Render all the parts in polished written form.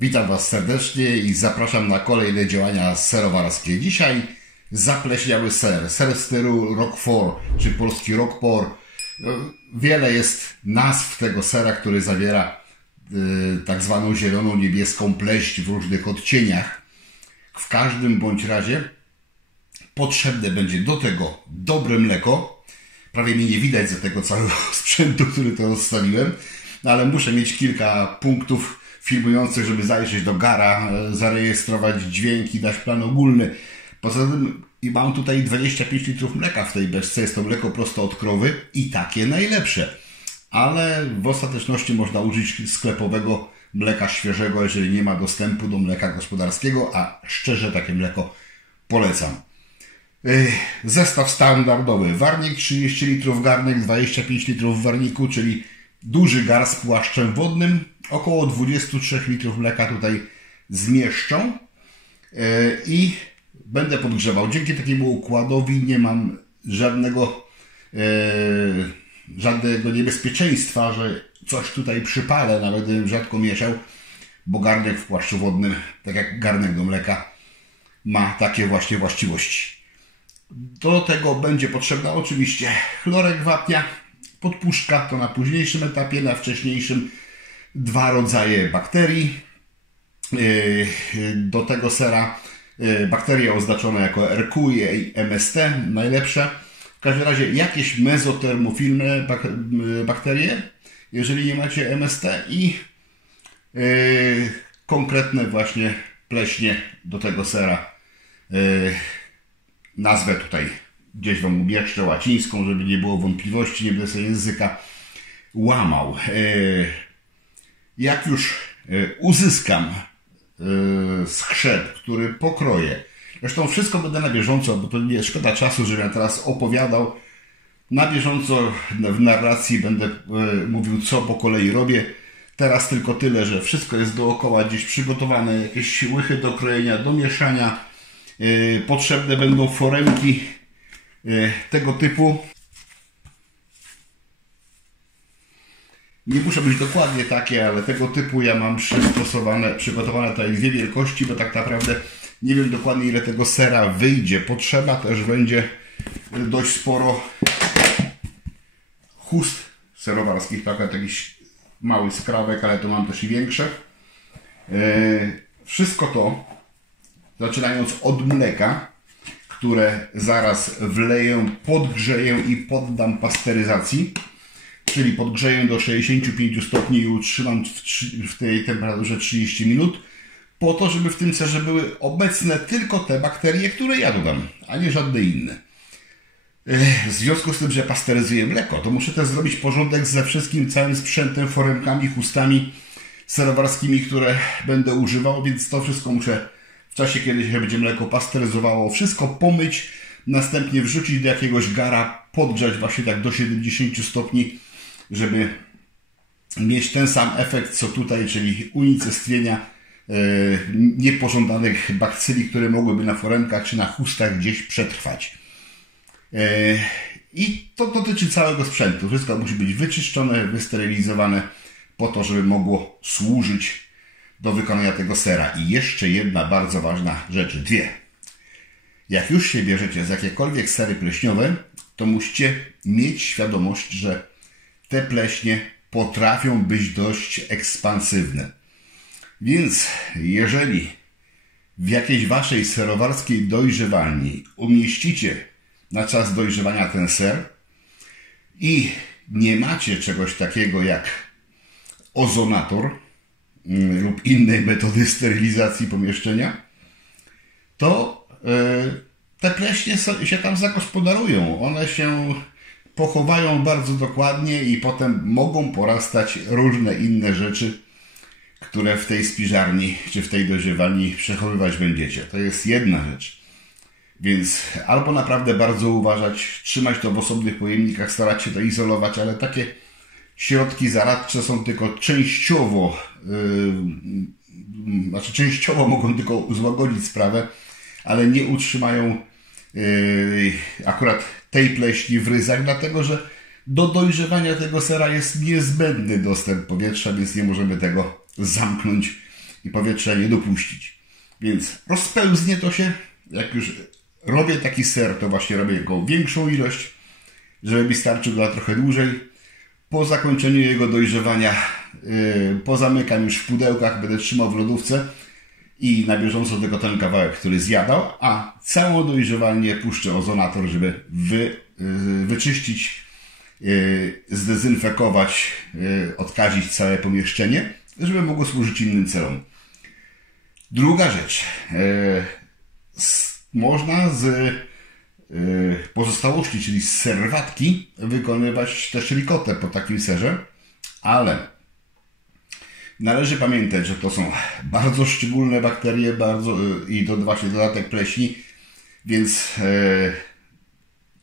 Witam Was serdecznie i zapraszam na kolejne działania serowarskie. Dzisiaj zapleśniały ser, ser w stylu Roquefort, czy polski Roquefort. Wiele jest nazw tego sera, który zawiera tak zwaną zieloną, niebieską pleść w różnych odcieniach. W każdym bądź razie potrzebne będzie do tego dobre mleko. Prawie mnie nie widać za tego całego sprzętu, który to rozstawiłem, ale muszę mieć kilka punktów filmujących, żeby zajrzeć do gara, zarejestrować dźwięki, dać plan ogólny. Poza tym mam tutaj 25 litrów mleka w tej beczce. Jest to mleko prosto od krowy i takie najlepsze. Ale w ostateczności można użyć sklepowego mleka świeżego, jeżeli nie ma dostępu do mleka gospodarskiego, a szczerze takie mleko polecam. Zestaw standardowy. Warnik 30 litrów, garnek 25 litrów w warniku, czyli duży gar z płaszczem wodnym. Około 23 litrów mleka tutaj zmieszczą i będę podgrzewał. Dzięki takiemu układowi nie mam żadnego niebezpieczeństwa, że coś tutaj przypalę, nawet gdybym rzadko mieszał, bo garnek w płaszczu wodnym, tak jak garnek do mleka, ma takie właśnie właściwości. Do tego będzie potrzebna oczywiście chlorek wapnia, podpuszczka, to na późniejszym etapie, na wcześniejszym 2 rodzaje bakterii. Do tego sera bakterie oznaczone jako RQ i MST, najlepsze. W każdym razie jakieś mezotermofilne bakterie, jeżeli nie macie MST, i konkretne właśnie pleśnie do tego sera. Nazwę tutaj gdzieś Wam umieszczę łacińską, żeby nie było wątpliwości, nie będę sobie języka łamał. Jak już uzyskam skrzep, który pokroję, zresztą wszystko będę na bieżąco, bo to nie szkoda czasu, żebym ja teraz opowiadał. Na bieżąco w narracji będę mówił, co po kolei robię. Teraz tylko tyle, że wszystko jest dookoła gdzieś przygotowane, jakieś łychy do krojenia, do mieszania. Potrzebne będą foremki tego typu. Nie muszą być dokładnie takie, ale tego typu ja mam przygotowane tutaj 2 wielkości, bo tak naprawdę nie wiem dokładnie, ile tego sera wyjdzie. Potrzeba też będzie dość sporo chust serowarskich, jakiś mały skrawek, ale to mam też i większe. Wszystko to, zaczynając od mleka, które zaraz wleję, podgrzeję i poddam pasteryzacji, czyli podgrzeję do 65 stopni i utrzymam w tej temperaturze 30 minut, po to, żeby w tym serze były obecne tylko te bakterie, które ja dodam, a nie żadne inne. W związku z tym, że pasteryzuję mleko, to muszę też zrobić porządek ze wszystkim całym sprzętem, foremkami, chustami serowarskimi, które będę używał, więc to wszystko muszę w czasie, kiedy się będzie mleko pasteryzowało, wszystko pomyć, następnie wrzucić do jakiegoś gara, podgrzać właśnie tak do 70 stopni, żeby mieć ten sam efekt co tutaj, czyli unicestwienia niepożądanych bakcyli, które mogłyby na foremkach czy na chustach gdzieś przetrwać. I to dotyczy całego sprzętu. Wszystko musi być wyczyszczone, wysterylizowane po to, żeby mogło służyć do wykonania tego sera. I jeszcze jedna bardzo ważna rzecz, 2. Jak już się bierzecie za jakiekolwiek sery pleśniowe, to musicie mieć świadomość, że te pleśnie potrafią być dość ekspansywne. Więc jeżeli w jakiejś Waszej serowarskiej dojrzewalni umieścicie na czas dojrzewania ten ser i nie macie czegoś takiego jak ozonator lub innej metody sterylizacji pomieszczenia, to te pleśnie się tam zagospodarują. One się pochowają bardzo dokładnie i potem mogą porastać różne inne rzeczy, które w tej spiżarni czy w tej dojrzewalni przechowywać będziecie. To jest jedna rzecz. Więc albo naprawdę bardzo uważać, trzymać to w osobnych pojemnikach, starać się to izolować, ale takie środki zaradcze są tylko częściowo mogą tylko złagodzić sprawę, ale nie utrzymają akurat tej pleśni w ryzach, dlatego że do dojrzewania tego sera jest niezbędny dostęp powietrza, więc nie możemy tego zamknąć i powietrza nie dopuścić. Więc rozpełznie to się. Jak już robię taki ser, to właśnie robię go większą ilość, żeby mi starczył go na trochę dłużej. Po zakończeniu jego dojrzewania pozamykam już w pudełkach, będę trzymał w lodówce i na bieżąco tylko ten kawałek, który zjadał, a całą dojrzewalnię puszczę ozonator, żeby wyczyścić, zdezynfekować, odkazić całe pomieszczenie, żeby mogło służyć innym celom. Druga rzecz. Można z pozostałości, czyli z serwatki, wykonywać też ricotę po takim serze, ale należy pamiętać, że to są bardzo szczególne bakterie i to właśnie dodatek pleśni, więc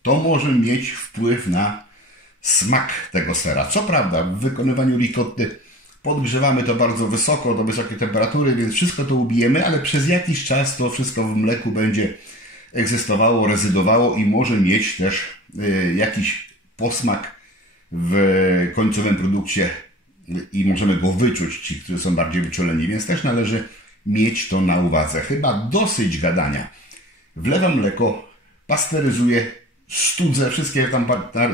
to może mieć wpływ na smak tego sera. Co prawda w wykonywaniu ricotty podgrzewamy to bardzo wysoko, do wysokiej temperatury, więc wszystko to ubijemy, ale przez jakiś czas to wszystko w mleku będzie egzystowało, rezydowało i może mieć też jakiś posmak w końcowym produkcie i możemy go wyczuć, ci, którzy są bardziej wyczuleni, więc też należy mieć to na uwadze. Chyba dosyć gadania. Wlewam mleko, pasteryzuję, studzę, wszystkie tam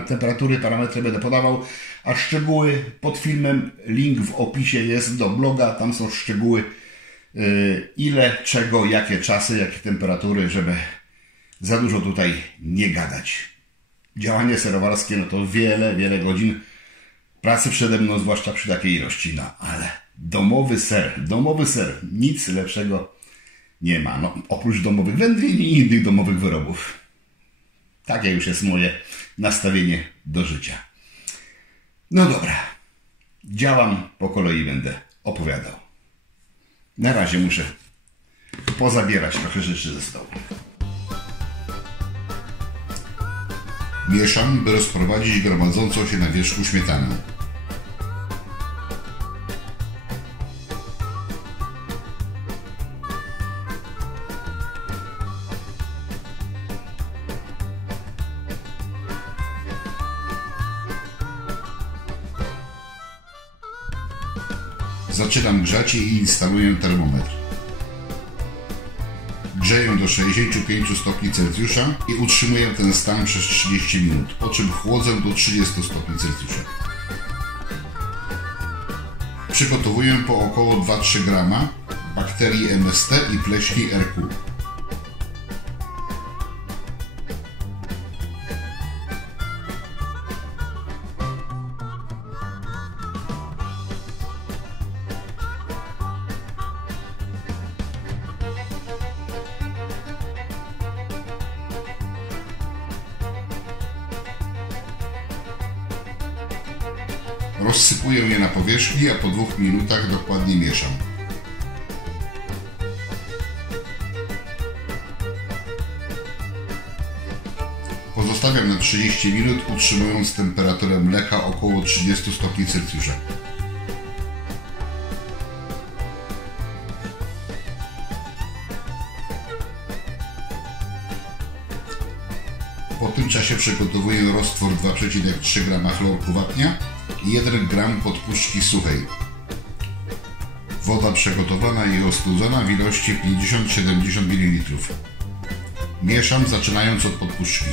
temperatury, parametry będę podawał, a szczegóły pod filmem, link w opisie jest do bloga, tam są szczegóły, ile, czego, jakie czasy, jakie temperatury, żeby za dużo tutaj nie gadać. Działanie serowarskie, no to wiele godzin pracy przede mną, zwłaszcza przy takiej ilości, no ale domowy ser, nic lepszego nie ma, no oprócz domowych wędlin i innych domowych wyrobów. Takie już jest moje nastawienie do życia. No dobra, działam po kolei, będę opowiadał. Na razie muszę pozabierać trochę rzeczy ze stołu. Mieszam, by rozprowadzić gromadzącą się na wierzchu śmietanę. Zaczynam grzać i instaluję termometr. Grzeję do 65 stopni Celsjusza i utrzymuję ten stan przez 30 minut, po czym chłodzę do 30 stopni Celsjusza. Przygotowuję po około 2-3 grama bakterii MST i pleśni RQ. Rozsypuję je na powierzchni, a po 2 minutach dokładnie mieszam. Pozostawiam na 30 minut, utrzymując temperaturę mleka około 30 stopni Celsjusza. Po tym czasie przygotowuję roztwór 2,3 g chlorku wapnia i 1 g podpuszczki suchej. Woda przygotowana i ostudzona w ilości 50-70 ml. Mieszam, zaczynając od podpuszczki.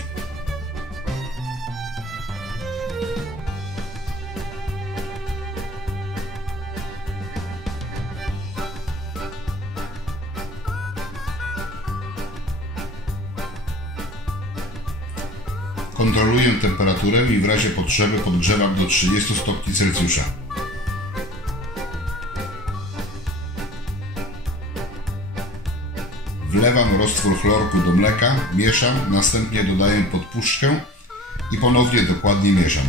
Kontroluję temperaturę i w razie potrzeby podgrzewam do 30 stopni Celsjusza. Wlewam roztwór chlorku do mleka, mieszam, następnie dodaję podpuszczkę i ponownie dokładnie mieszam.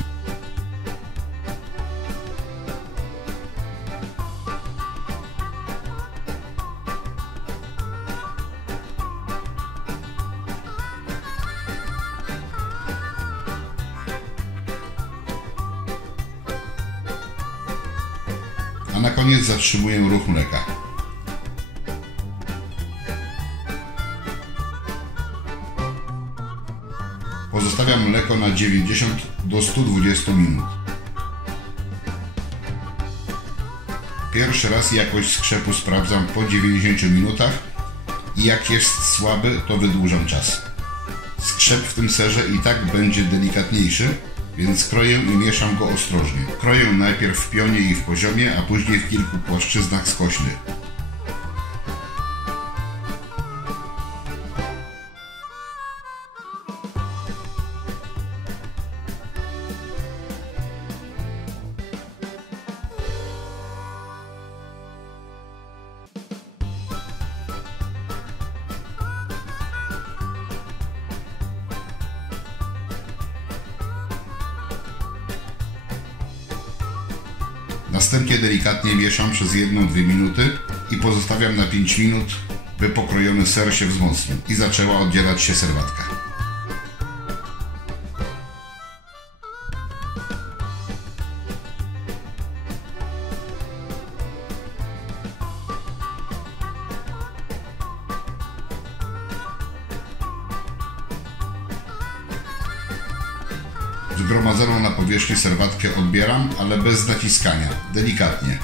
A na koniec zatrzymuję ruch mleka. Pozostawiam mleko na 90 do 120 minut. Pierwszy raz jakość skrzepu sprawdzam po 90 minutach i jak jest słaby, to wydłużam czas. Skrzep w tym serze i tak będzie delikatniejszy, więc kroję i mieszam go ostrożnie. Kroję najpierw w pionie i w poziomie, a później w kilku płaszczyznach skośnych. Następnie delikatnie mieszam przez 1-2 minuty i pozostawiam na 5 minut, by pokrojony ser się wzmocnił i zaczęła oddzielać się serwatka. Zgromadzoną na powierzchni serwatkę odbieram, ale bez naciskania, delikatnie.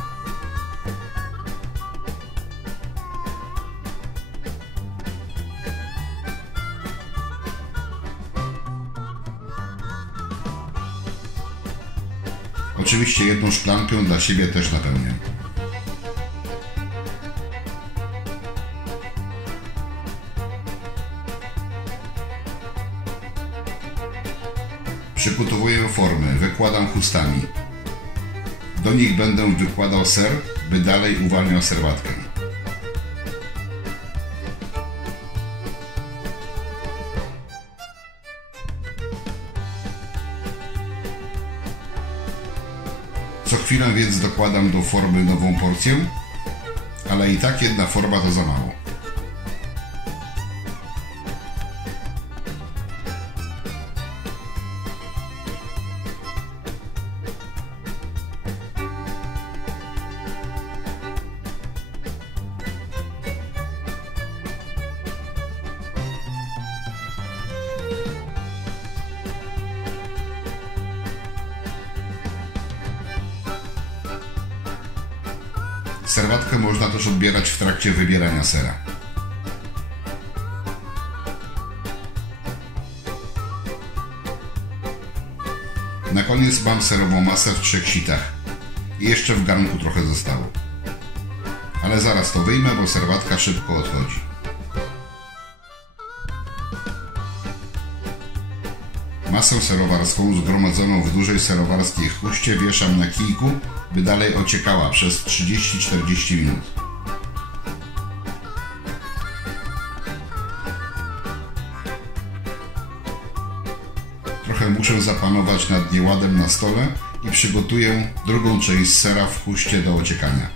Oczywiście jedną szklankę dla siebie też napełniam. Przygotowuję formy, wykładam chustami. Do nich będę wykładał ser, by dalej uwalniał serwatkę. Co chwilę więc dokładam do formy nową porcję, ale i tak jedna forma to za mało. Serwatkę można też odbierać w trakcie wybierania sera. Na koniec mam serową masę w 3 sitach. I jeszcze w garnku trochę zostało. Ale zaraz to wyjmę, bo serwatka szybko odchodzi. Masę serowarską zgromadzoną w dużej serowarskiej chuście wieszam na kijku, by dalej ociekała przez 30-40 minut. Trochę muszę zapanować nad nieładem na stole i przygotuję drugą część sera w chuście do ociekania.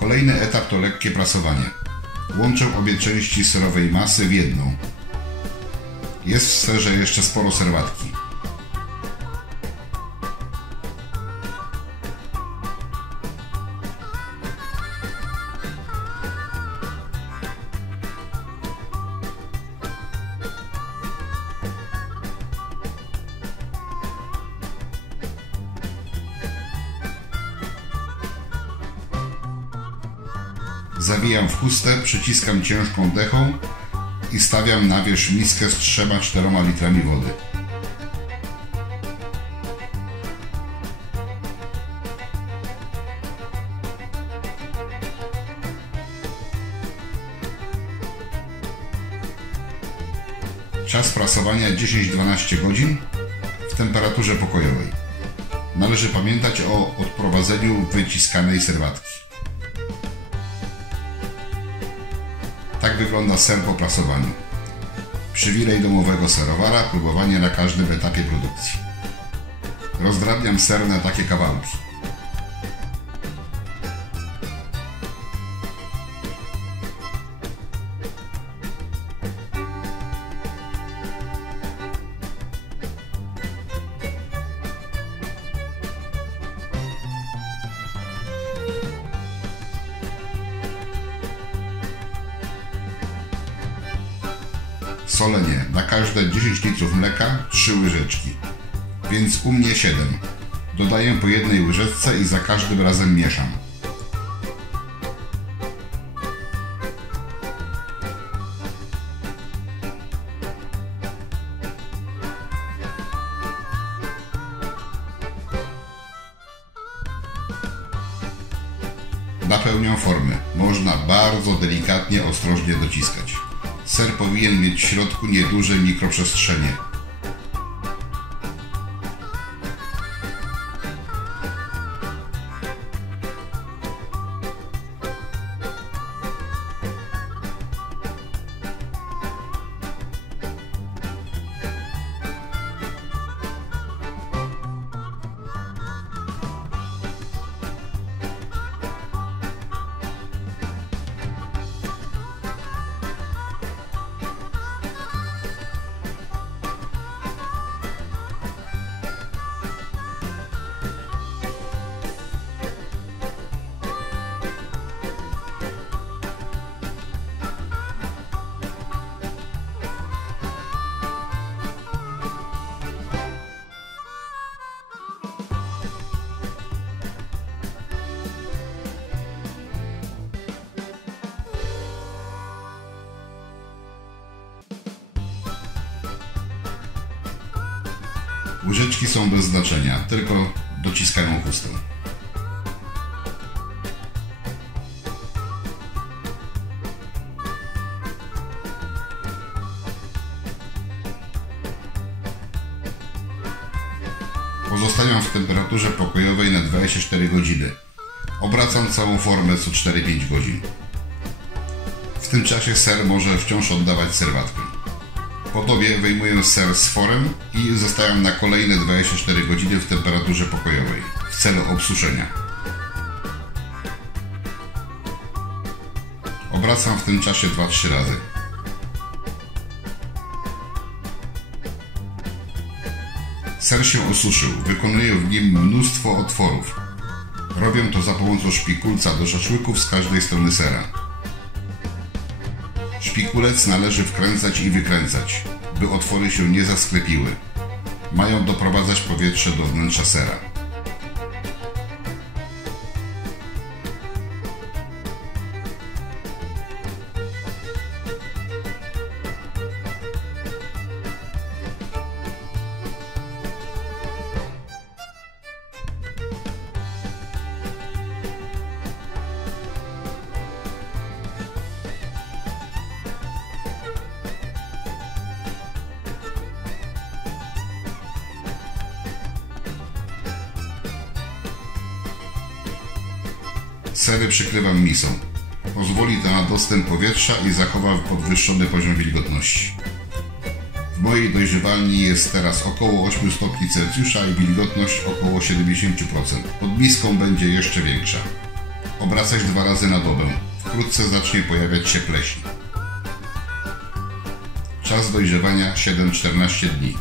Kolejny etap to lekkie prasowanie. Łączę obie części serowej masy w jedną. Jest w serze jeszcze sporo serwatki. Zawijam w chustę, przyciskam ciężką dechą i stawiam na wierzch miskę z 3-4 litrami wody. Czas prasowania 10-12 godzin w temperaturze pokojowej. Należy pamiętać o odprowadzeniu wyciskanej serwatki. Tak wygląda ser po prasowaniu. Przywilej domowego serowara, próbowanie na każdym etapie produkcji. Rozdrabniam ser na takie kawałki. Solenie. Na każde 10 litrów mleka 3 łyżeczki, więc u mnie 7. Dodaję po jednej łyżeczce i za każdym razem mieszam. Napełniam formy. Można bardzo delikatnie, ostrożnie dociskać. Ser powinien mieć w środku nieduże mikroprzestrzenie. Łyżeczki są bez znaczenia, tylko dociskają chustę. Pozostawiam w temperaturze pokojowej na 24 godziny. Obracam całą formę co 4-5 godzin. W tym czasie ser może wciąż oddawać serwatkę. Po dobie wyjmuję ser z forem i zostawiam na kolejne 24 godziny w temperaturze pokojowej w celu obsuszenia. Obracam w tym czasie 2-3 razy. Ser się osuszył, wykonuję w nim mnóstwo otworów. Robię to za pomocą szpikulca do szaszłyków z każdej strony sera. Szpikulec należy wkręcać i wykręcać, by otwory się nie zasklepiły. Mają doprowadzać powietrze do wnętrza sera. Sery przykrywam misą. Pozwoli to na dostęp powietrza i zachowa podwyższony poziom wilgotności. W mojej dojrzewalni jest teraz około 8 stopni Celsjusza i wilgotność około 70%. Pod miską będzie jeszcze większa. Obracać 2 razy na dobę. Wkrótce zacznie pojawiać się pleśń. Czas dojrzewania 7-14 dni.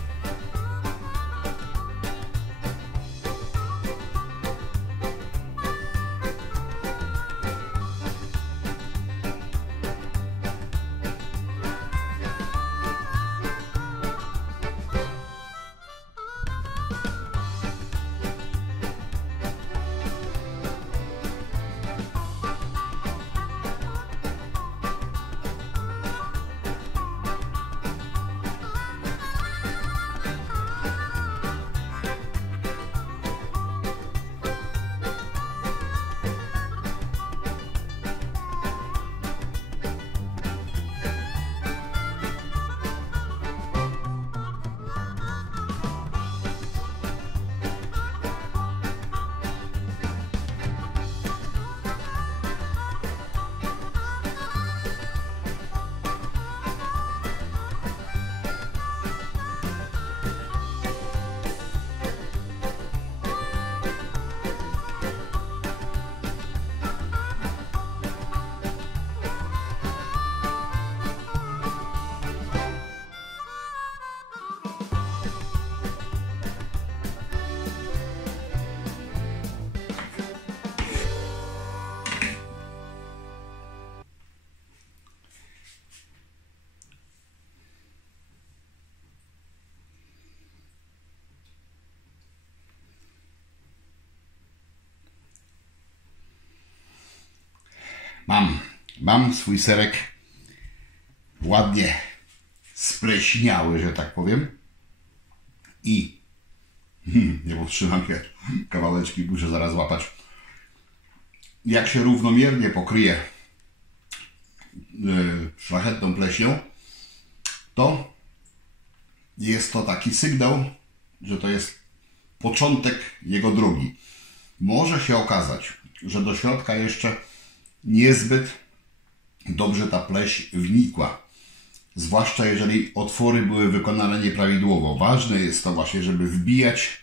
Mam swój serek ładnie spleśniały, że tak powiem. I nie powstrzymam się, kawałeczki muszę zaraz łapać. Jak się równomiernie pokryje szlachetną pleśnią, to jest to taki sygnał, że to jest początek jego drogi. Może się okazać, że do środka jeszcze niezbyt dobrze ta pleśń wnikła. Zwłaszcza jeżeli otwory były wykonane nieprawidłowo. Ważne jest to właśnie, żeby wbijać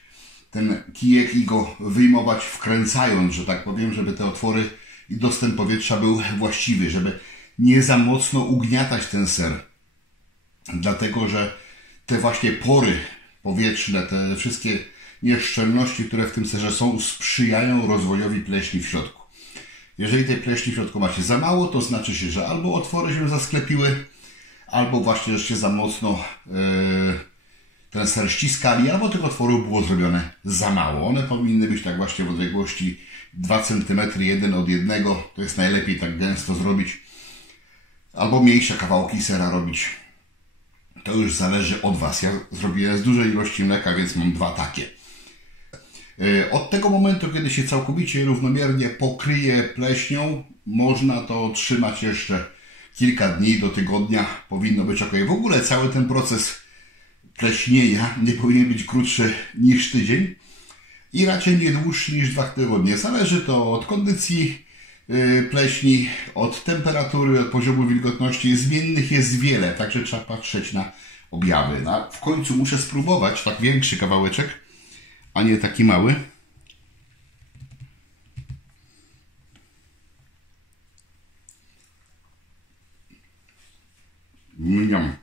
ten kijek i go wyjmować wkręcając, że tak powiem, żeby te otwory i dostęp powietrza był właściwy, żeby nie za mocno ugniatać ten ser. Dlatego, że te właśnie pory powietrzne, te wszystkie nieszczelności, które w tym serze są, sprzyjają rozwojowi pleśni w środku. Jeżeli tej pleśni w środku macie za mało, to znaczy się, że albo otwory się zasklepiły, albo właśnie, że się za mocno ten ser ściskali, albo tych otworów było zrobione za mało. One powinny być tak właśnie w odległości 2 cm jeden od jednego. To jest najlepiej tak gęsto zrobić. Albo mniejsze kawałki sera robić. To już zależy od Was. Ja zrobiłem z dużej ilości mleka, więc mam 2 takie. Od tego momentu, kiedy się całkowicie równomiernie pokryje pleśnią, można to trzymać jeszcze kilka dni do tygodnia. Powinno być ok. W ogóle cały ten proces pleśnienia nie powinien być krótszy niż tydzień i raczej nie dłuższy niż 2 tygodnie. Zależy to od kondycji pleśni, od temperatury, od poziomu wilgotności. Zmiennych jest wiele, także trzeba patrzeć na objawy. No, w końcu muszę spróbować tak większy kawałeczek, a nie taki mały. Mniam.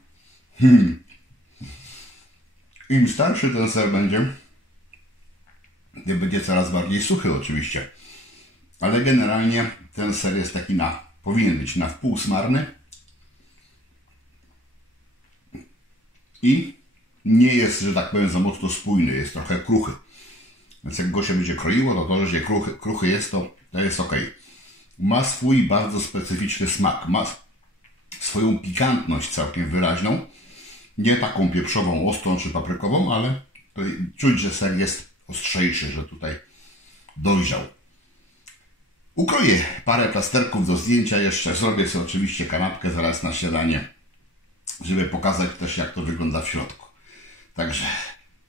Im starszy ten ser będzie, tym będzie coraz bardziej suchy oczywiście. Ale generalnie ten ser jest taki powinien być na wpół smarny. I nie jest, że tak powiem, za mocno spójny, jest trochę kruchy. Więc jak go się będzie kroiło, to że kruchy jest, to jest ok. Ma swój bardzo specyficzny smak, ma swoją pikantność całkiem wyraźną. Nie taką pieprzową, ostrą czy paprykową, ale czuć, że ser jest ostrzejszy, że tutaj dojrzał. Ukroję parę plasterków do zdjęcia jeszcze. Zrobię sobie oczywiście kanapkę zaraz na śniadanie, żeby pokazać też, jak to wygląda w środku. Także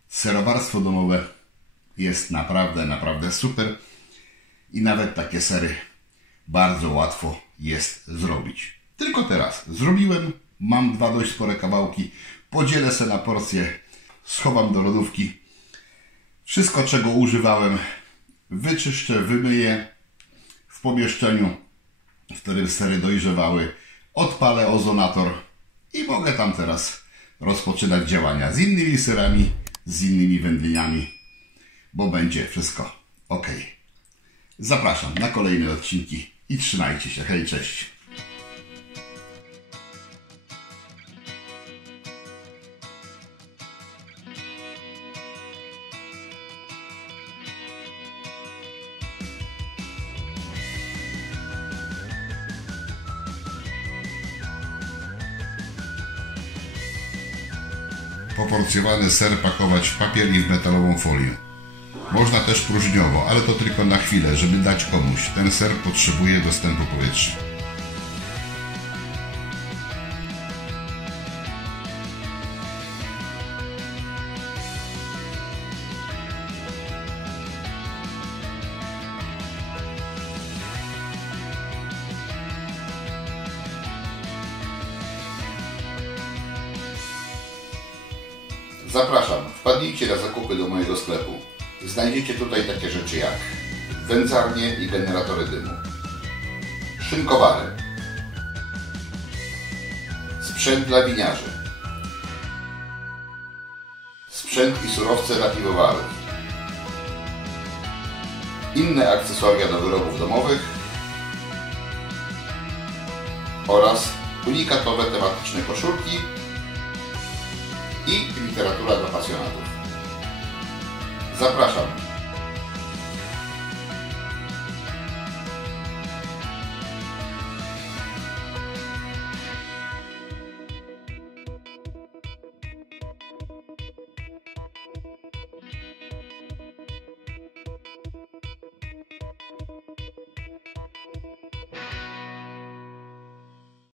serowarstwo domowe jest naprawdę super i nawet takie sery bardzo łatwo jest zrobić. Tylko teraz zrobiłem, mam 2 dość spore kawałki, podzielę se na porcje, schowam do lodówki. Wszystko, czego używałem, wyczyszczę, wymyję w pomieszczeniu, w którym sery dojrzewały, odpalę ozonator i mogę tam teraz rozpoczynać działania z innymi serami, z innymi wędliniami, bo będzie wszystko ok. Zapraszam na kolejne odcinki i trzymajcie się. Hej, cześć! Poporcjowany ser pakować w papier i w metalową folię. Można też próżniowo, ale to tylko na chwilę, żeby dać komuś. Ten ser potrzebuje dostępu powietrza. Zapraszam, wpadnijcie na zakupy do mojego sklepu. Znajdziecie tutaj takie rzeczy jak wędzarnie i generatory dymu, szynkowary, sprzęt dla winiarzy, sprzęt i surowce dla piwowarów, inne akcesoria do wyrobów domowych oraz unikatowe tematyczne koszulki i literatura dla pasjonatów. Zapraszam!